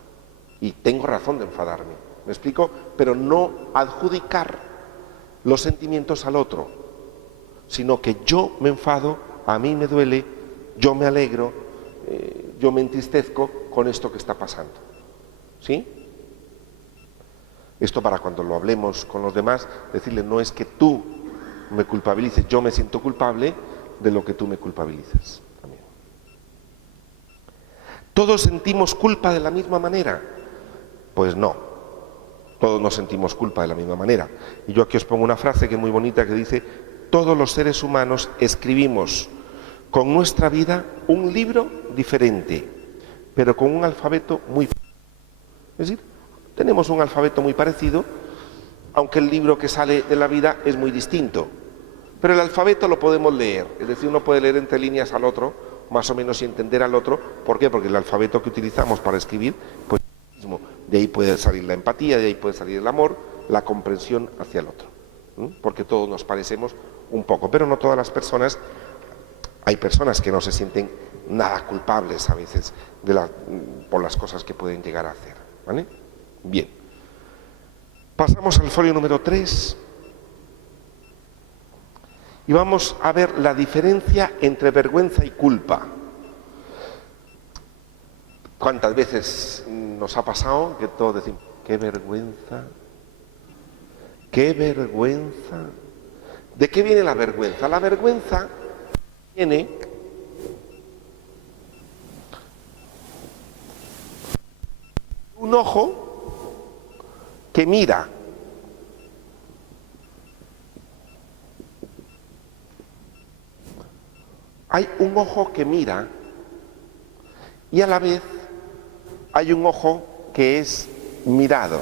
Y tengo razón de enfadarme, ¿me explico? Pero no adjudicar los sentimientos al otro, sino que yo me enfado, a mí me duele, yo me alegro, yo me entristezco con esto que está pasando. ¿Sí? Esto para cuando lo hablemos con los demás, decirle, no es que tú me culpabilices, yo me siento culpable de lo que tú me culpabilizas. También. ¿Todos sentimos culpa de la misma manera? Pues no, todos no sentimos culpa de la misma manera. Y yo aquí os pongo una frase que es muy bonita que dice, todos los seres humanos escribimos con nuestra vida un libro diferente, pero con un alfabeto muy parecido. Es decir, tenemos un alfabeto muy parecido, aunque el libro que sale de la vida es muy distinto. Pero el alfabeto lo podemos leer, es decir, uno puede leer entre líneas al otro, más o menos y entender al otro. ¿Por qué? Porque el alfabeto que utilizamos para escribir, pues es el mismo. De ahí puede salir la empatía, de ahí puede salir el amor, la comprensión hacia el otro. Porque todos nos parecemos un poco, pero no todas las personas. Hay personas que no se sienten nada culpables a veces por las cosas que pueden llegar a hacer. ¿Vale? Bien. Pasamos al folio número 3 y vamos a ver la diferencia entre vergüenza y culpa. ¿Cuántas veces nos ha pasado que todos decimos, qué vergüenza, qué vergüenza? ¿De qué viene la vergüenza? La vergüenza viene un ojo que mira. Hay un ojo que mira y a la vez hay un ojo que es mirado.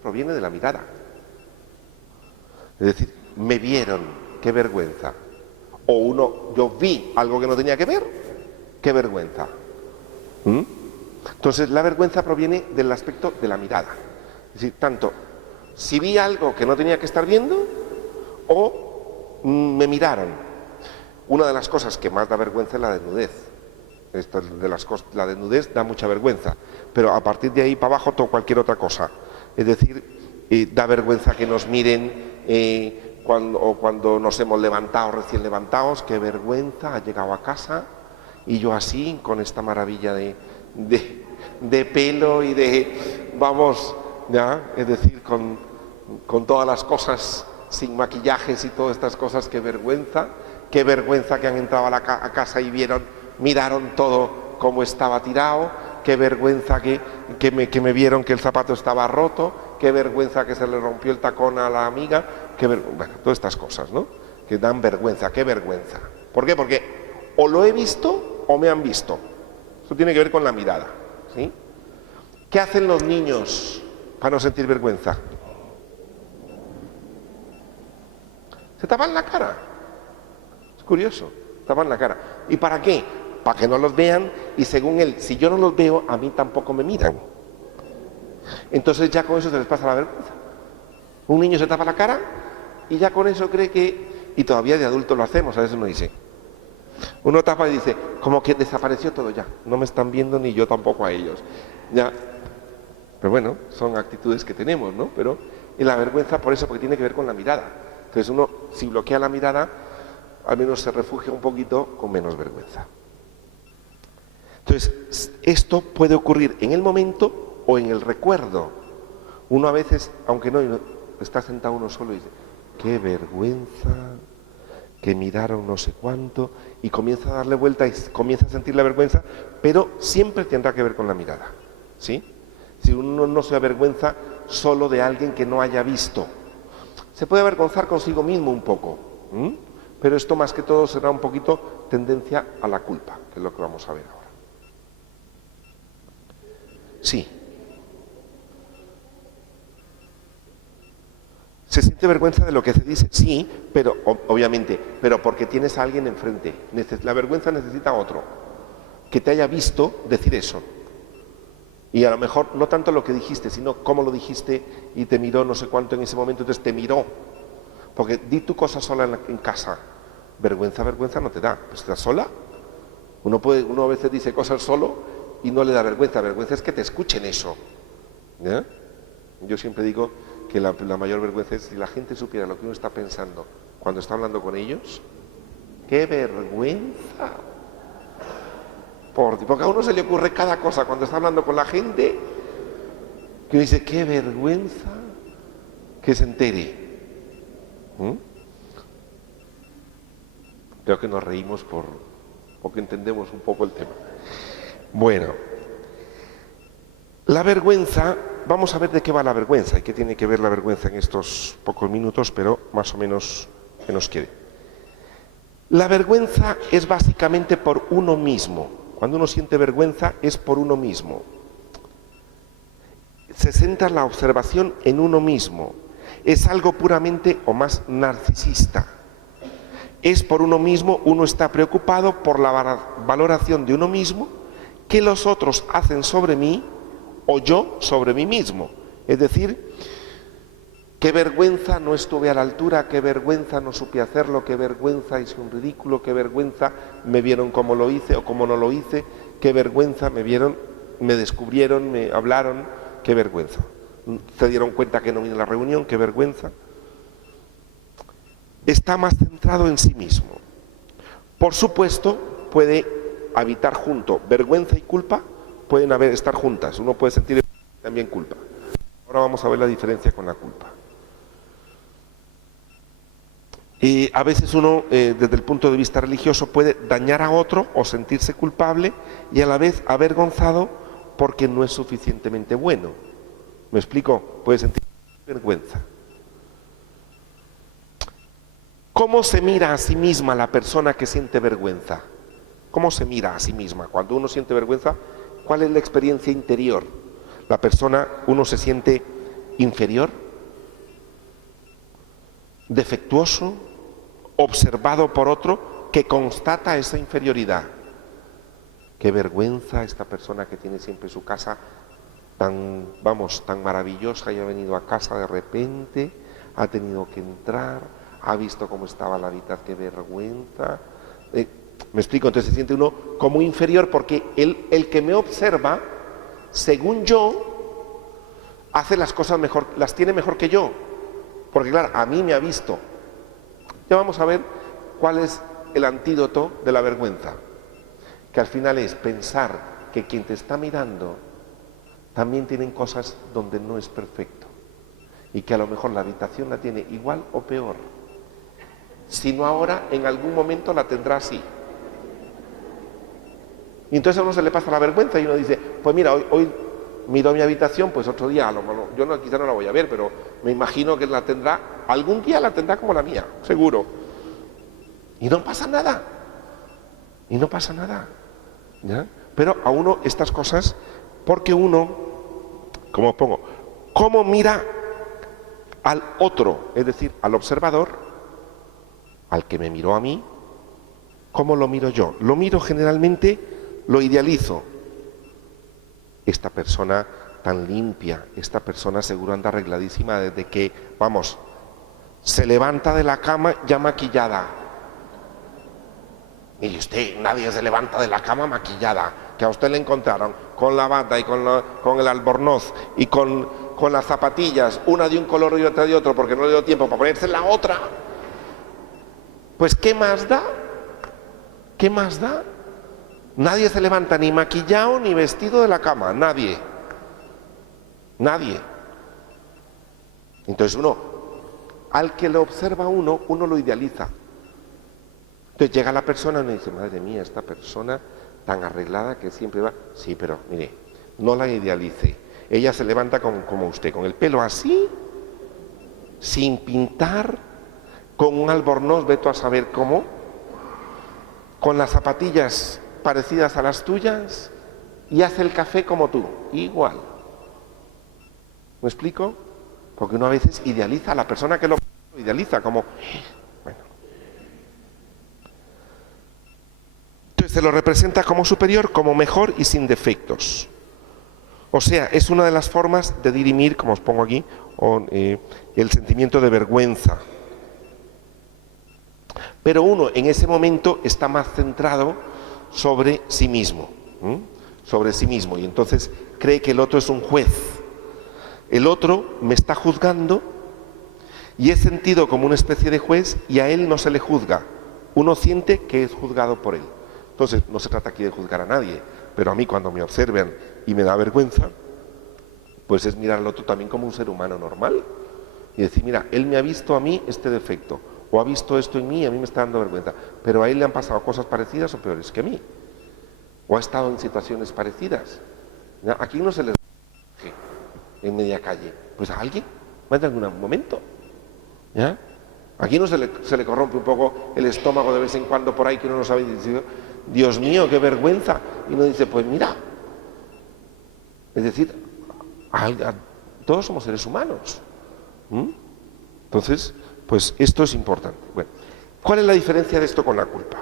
Proviene de la mirada. Es decir, me vieron, qué vergüenza. O yo vi algo que no tenía que ver, qué vergüenza. Entonces la vergüenza proviene del aspecto de la mirada. Es decir, tanto si vi algo que no tenía que estar viendo o me miraron. Una de las cosas que más da vergüenza es la desnudez. La desnudez da mucha vergüenza, pero a partir de ahí para abajo todo cualquier otra cosa. Es decir, da vergüenza que nos miren cuando nos hemos levantado, recién levantados, qué vergüenza, ha llegado a casa y yo así, con esta maravilla de pelo y vamos, ya, es decir, con todas las cosas sin maquillajes y todas estas cosas, qué vergüenza que han entrado a casa y miraron todo como estaba tirado, qué vergüenza que me vieron que el zapato estaba roto, qué vergüenza que se le rompió el tacón a la amiga, bueno, todas estas cosas, ¿no? Que dan vergüenza, qué vergüenza. ¿Por qué? Porque o lo he visto o me han visto. Eso tiene que ver con la mirada, ¿sí? ¿Qué hacen los niños para no sentir vergüenza? Se tapan la cara. Es curioso, tapan la cara. ¿Y para qué? Para que no los vean y según él, si yo no los veo, a mí tampoco me miran. Entonces ya con eso se les pasa la vergüenza. Un niño se tapa la cara y ya con eso cree que, y todavía de adulto lo hacemos, a veces uno dice, uno tapa y dice, como que desapareció todo ya, no me están viendo ni yo tampoco a ellos. Ya. Pero bueno, son actitudes que tenemos, ¿no? Pero y la vergüenza por eso, porque tiene que ver con la mirada. Entonces uno, si bloquea la mirada, al menos se refugia un poquito con menos vergüenza. Entonces, esto puede ocurrir en el momento o en el recuerdo. Uno a veces, aunque no, está sentado uno solo y dice, qué vergüenza, que miraron no sé cuánto, y comienza a darle vuelta y comienza a sentir la vergüenza, pero siempre tendrá que ver con la mirada, ¿sí? Si uno no se avergüenza solo de alguien que no haya visto. Se puede avergonzar consigo mismo un poco, pero esto más que todo será un poquito tendencia a la culpa, que es lo que vamos a ver ahora. Sí. ¿Se siente vergüenza de lo que se dice? Sí, pero obviamente, pero porque tienes a alguien enfrente. La vergüenza necesita a otro que te haya visto decir eso. Y a lo mejor no tanto lo que dijiste, sino cómo lo dijiste y te miró no sé cuánto en ese momento, entonces te miró. Porque di tu cosa sola en casa. Vergüenza no te da. Pues estás sola. Uno a veces dice cosas solo y no le da vergüenza. Vergüenza es que te escuchen eso. ¿Ya? Yo siempre digo que la mayor vergüenza es si la gente supiera lo que uno está pensando cuando está hablando con ellos. ¡Qué vergüenza! Porque a uno se le ocurre cada cosa cuando está hablando con la gente que uno dice, ¡qué vergüenza que se entere! Creo que nos reímos porque entendemos un poco el tema. Bueno, la vergüenza, vamos a ver de qué va la vergüenza y qué tiene que ver la vergüenza en estos pocos minutos, pero más o menos que nos quede. La vergüenza es básicamente por uno mismo. Cuando uno siente vergüenza es por uno mismo. Se centra la observación en uno mismo. Es algo puramente o más narcisista. Es por uno mismo, uno está preocupado por la valoración de uno mismo que los otros hacen sobre mí o yo sobre mí mismo. Es decir, qué vergüenza no estuve a la altura, qué vergüenza no supe hacerlo, qué vergüenza hice un ridículo, qué vergüenza me vieron cómo lo hice o cómo no lo hice, qué vergüenza me vieron, me descubrieron, me hablaron, qué vergüenza. Se dieron cuenta que no vine a la reunión, qué vergüenza. Está más centrado en sí mismo. Por supuesto, puede habitar junto vergüenza y culpa, pueden estar juntas. Uno puede sentir también culpa. Ahora vamos a ver la diferencia con la culpa. A veces uno, desde el punto de vista religioso, puede dañar a otro o sentirse culpable y a la vez avergonzado porque no es suficientemente bueno. ¿Me explico? Puede sentir vergüenza. ¿Cómo se mira a sí misma la persona que siente vergüenza? ¿Cómo se mira a sí misma? Cuando uno siente vergüenza, ¿cuál es la experiencia interior? La persona, uno se siente inferior, defectuoso, observado por otro que constata esa inferioridad. Qué vergüenza esta persona que tiene siempre su casa tan maravillosa y ha venido a casa de repente, ha tenido que entrar, ha visto cómo estaba la habitación, qué vergüenza. Me explico, entonces se siente uno como inferior porque el que me observa, según yo, hace las cosas mejor, las tiene mejor que yo. Porque claro, a mí me ha visto. Ya vamos a ver cuál es el antídoto de la vergüenza. Que al final es pensar que quien te está mirando también tienen cosas donde no es perfecto. Y que a lo mejor la habitación la tiene igual o peor. Si no ahora, en algún momento la tendrá así. Y entonces a uno se le pasa la vergüenza y uno dice, pues mira, hoy miro mi habitación, pues otro día, yo quizá no la voy a ver, pero me imagino que la tendrá, algún día la tendrá como la mía, seguro. Y no pasa nada. Y no pasa nada. ¿Ya? Pero a uno estas cosas, porque uno, como pongo, ¿cómo mira al otro? Es decir, al observador, al que me miró a mí, ¿cómo lo miro yo? Lo miro generalmente, lo idealizo. Esta persona tan limpia, esta persona seguro anda arregladísima desde que, vamos, se levanta de la cama ya maquillada. Y usted, nadie se levanta de la cama maquillada, que a usted le encontraron con la bata y con el albornoz y con las zapatillas, una de un color y otra de otro, porque no le dio tiempo para ponerse la otra. Pues ¿qué más da? ¿Qué más da? Nadie se levanta ni maquillado ni vestido de la cama, nadie. Nadie. Entonces uno, al que lo observa uno lo idealiza. Entonces llega la persona y uno dice, madre mía, esta persona tan arreglada que siempre va. Sí, pero mire, no la idealice. Ella se levanta como usted, con el pelo así, sin pintar, con un albornoz, veto a saber cómo, con las zapatillas parecidas a las tuyas y hace el café como tú, igual. ¿Me explico? Porque uno a veces idealiza a la persona que lo idealiza como, bueno. Entonces se lo representa como superior, como mejor y sin defectos. O sea, es una de las formas de dirimir, como os pongo aquí, el sentimiento de vergüenza. Pero uno en ese momento está más centrado sobre sí mismo, sobre sí mismo, y entonces cree que el otro es un juez. El otro me está juzgando y es sentido como una especie de juez y a él no se le juzga. Uno siente que es juzgado por él. Entonces, no se trata aquí de juzgar a nadie, pero a mí cuando me observan y me da vergüenza, pues es mirar al otro también como un ser humano normal y decir, mira, él me ha visto a mí este defecto, o ha visto esto en mí y a mí me está dando vergüenza, pero a él le han pasado cosas parecidas o peores que a mí, o ha estado en situaciones parecidas. ¿Ya? Aquí no se les en media calle, pues a alguien, en algún momento. ¿Ya? Aquí no se le corrompe un poco el estómago de vez en cuando por ahí que uno no sabe decir, Dios mío, qué vergüenza. Y uno dice, pues mira, es decir, todos somos seres humanos. Entonces, pues esto es importante. Bueno, ¿cuál es la diferencia de esto con la culpa?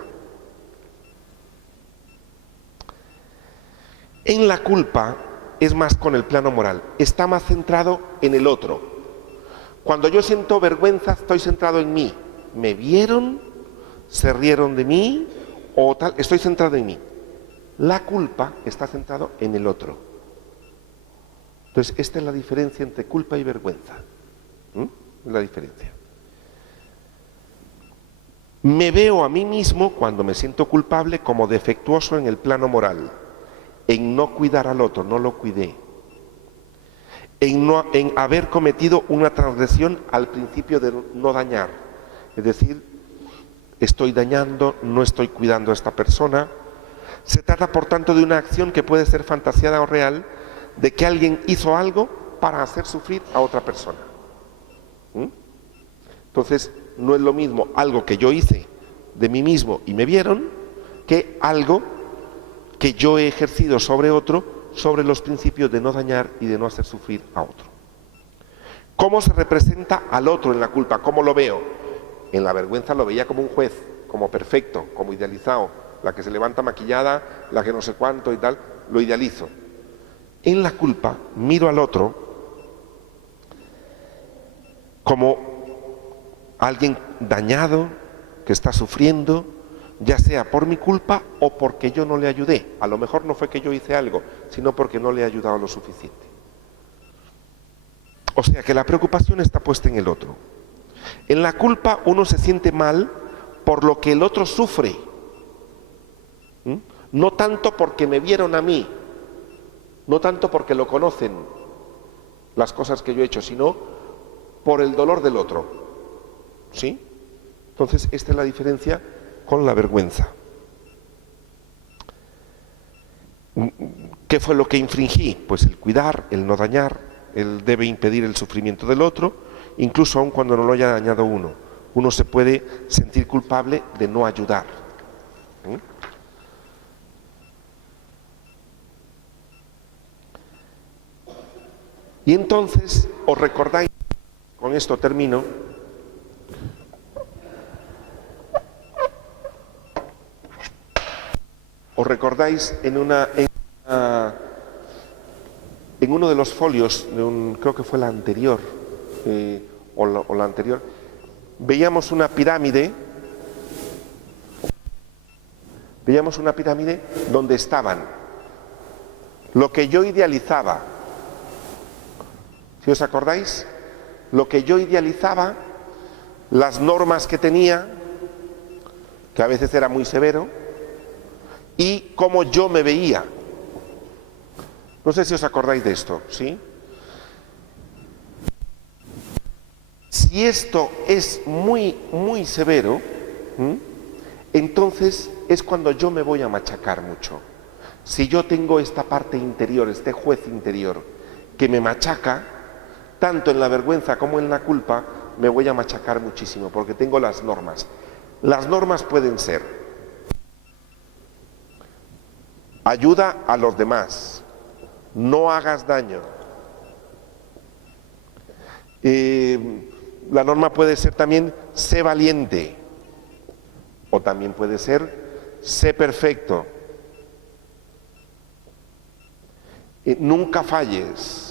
En la culpa es más con el plano moral, está más centrado en el otro. Cuando yo siento vergüenza, estoy centrado en mí. ¿Me vieron? ¿Se rieron de mí? O tal, estoy centrado en mí. La culpa está centrado en el otro. Entonces, esta es la diferencia entre culpa y vergüenza. La diferencia. Me veo a mí mismo, cuando me siento culpable, como defectuoso en el plano moral, en no cuidar al otro, no lo cuidé. En haber cometido una transgresión al principio de no dañar. Es decir, estoy dañando, no estoy cuidando a esta persona. Se trata, por tanto, de una acción que puede ser fantaseada o real, de que alguien hizo algo para hacer sufrir a otra persona. Entonces, no es lo mismo algo que yo hice de mí mismo y me vieron, que algo que yo he ejercido sobre otro, sobre los principios de no dañar y de no hacer sufrir a otro. ¿Cómo se representa al otro en la culpa? ¿Cómo lo veo? En la vergüenza lo veía como un juez, como perfecto, como idealizado, la que se levanta maquillada, la que no sé cuánto y tal, lo idealizo. En la culpa miro al otro como alguien dañado, que está sufriendo, ya sea por mi culpa o porque yo no le ayudé. A lo mejor no fue que yo hice algo, sino porque no le he ayudado lo suficiente. O sea que la preocupación está puesta en el otro. En la culpa uno se siente mal por lo que el otro sufre. No tanto porque me vieron a mí, no tanto porque lo conocen las cosas que yo he hecho, sino por el dolor del otro. ¿Sí? Entonces, esta es la diferencia con la vergüenza. ¿Qué fue lo que infringí? Pues el cuidar, el no dañar, el debe impedir el sufrimiento del otro, incluso aun cuando no lo haya dañado uno. Uno se puede sentir culpable de no ayudar. Y entonces, os recordáis, con esto termino, os recordáis en uno de los folios, creo que fue la anterior, o la anterior, veíamos una pirámide donde estaban lo que yo idealizaba. ¿Si os acordáis? Lo que yo idealizaba, las normas que tenía, que a veces era muy severo, y cómo yo me veía. No sé si os acordáis de esto, ¿sí? Si esto es muy, muy severo, entonces es cuando yo me voy a machacar mucho. Si yo tengo esta parte interior, este juez interior, que me machaca, tanto en la vergüenza como en la culpa, me voy a machacar muchísimo, porque tengo las normas. Las normas pueden ser: ayuda a los demás, no hagas daño. La norma puede ser también: sé valiente, o también puede ser: sé perfecto, nunca falles.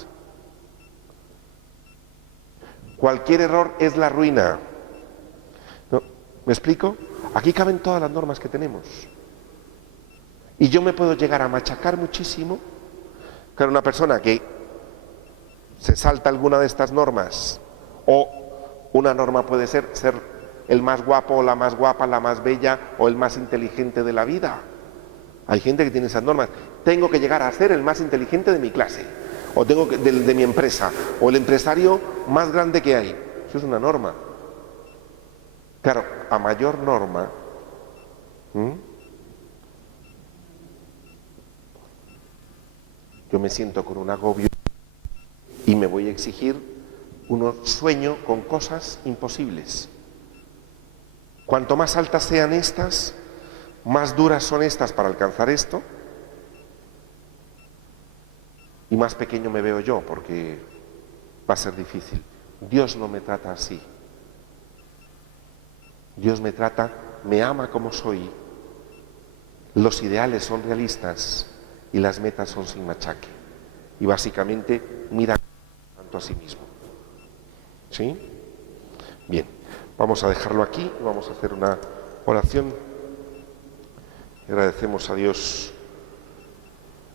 Cualquier error es la ruina. ¿No? ¿Me explico? Aquí caben todas las normas que tenemos. Y yo me puedo llegar a machacar muchísimo. Claro, una persona que se salta alguna de estas normas, o una norma puede ser el más guapo o la más guapa, la más bella o el más inteligente de la vida. Hay gente que tiene esas normas. Tengo que llegar a ser el más inteligente de mi clase, o tengo que, de mi empresa, o el empresario más grande que hay. Eso es una norma. Claro, a mayor norma, yo me siento con un agobio y me voy a exigir un sueño con cosas imposibles. Cuanto más altas sean estas, más duras son estas para alcanzar esto, y más pequeño me veo yo, porque va a ser difícil. Dios no me trata así. Dios me trata, me ama como soy. Los ideales son realistas y las metas son sin machaque. Y básicamente mira tanto a sí mismo. ¿Sí? Bien, vamos a dejarlo aquí y vamos a hacer una oración. Agradecemos a Dios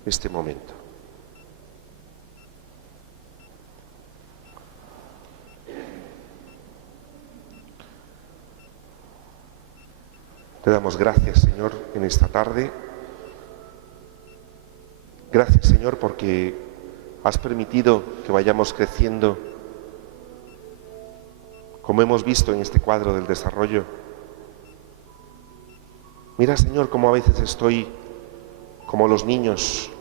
este momento. Te damos gracias, Señor, en esta tarde. Gracias, Señor, porque has permitido que vayamos creciendo, como hemos visto en este cuadro del desarrollo. Mira, Señor, cómo a veces estoy como los niños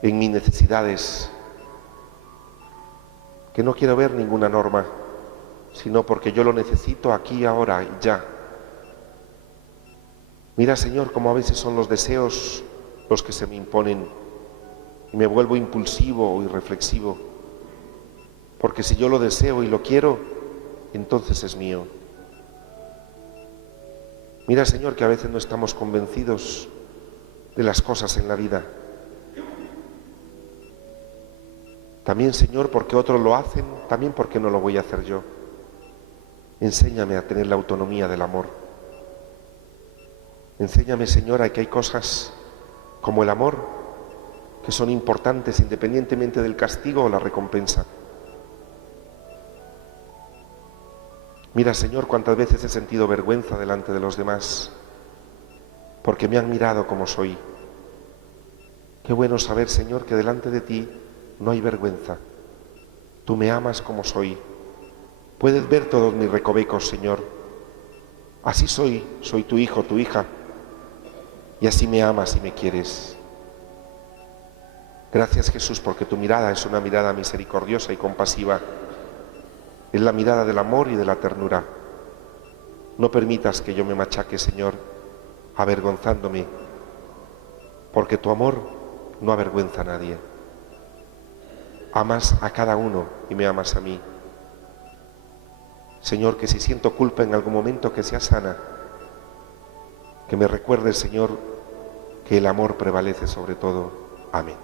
en mis necesidades, que no quiero ver ninguna norma, sino porque yo lo necesito aquí, ahora y ya. Mira, Señor, cómo a veces son los deseos los que se me imponen y me vuelvo impulsivo o irreflexivo, porque si yo lo deseo y lo quiero, entonces es mío. Mira, Señor, que a veces no estamos convencidos de las cosas en la vida. También, Señor, porque otros lo hacen, también porque no lo voy a hacer yo. Enséñame a tener la autonomía del amor. Enséñame, Señor, a que hay cosas como el amor que son importantes independientemente del castigo o la recompensa. Mira, Señor, cuántas veces he sentido vergüenza delante de los demás porque me han mirado como soy. Qué bueno saber, Señor, que delante de ti no hay vergüenza. Tú me amas como soy. Puedes ver todos mis recovecos, Señor. Así soy tu hijo, tu hija. Y así me amas y me quieres. Gracias, Jesús, porque tu mirada es una mirada misericordiosa y compasiva. Es la mirada del amor y de la ternura. No permitas que yo me machaque, Señor, avergonzándome, porque tu amor no avergüenza a nadie. Amas a cada uno y me amas a mí. Señor, que si siento culpa en algún momento, que sea sana. Que me recuerde, Señor, que el amor prevalece sobre todo. Amén.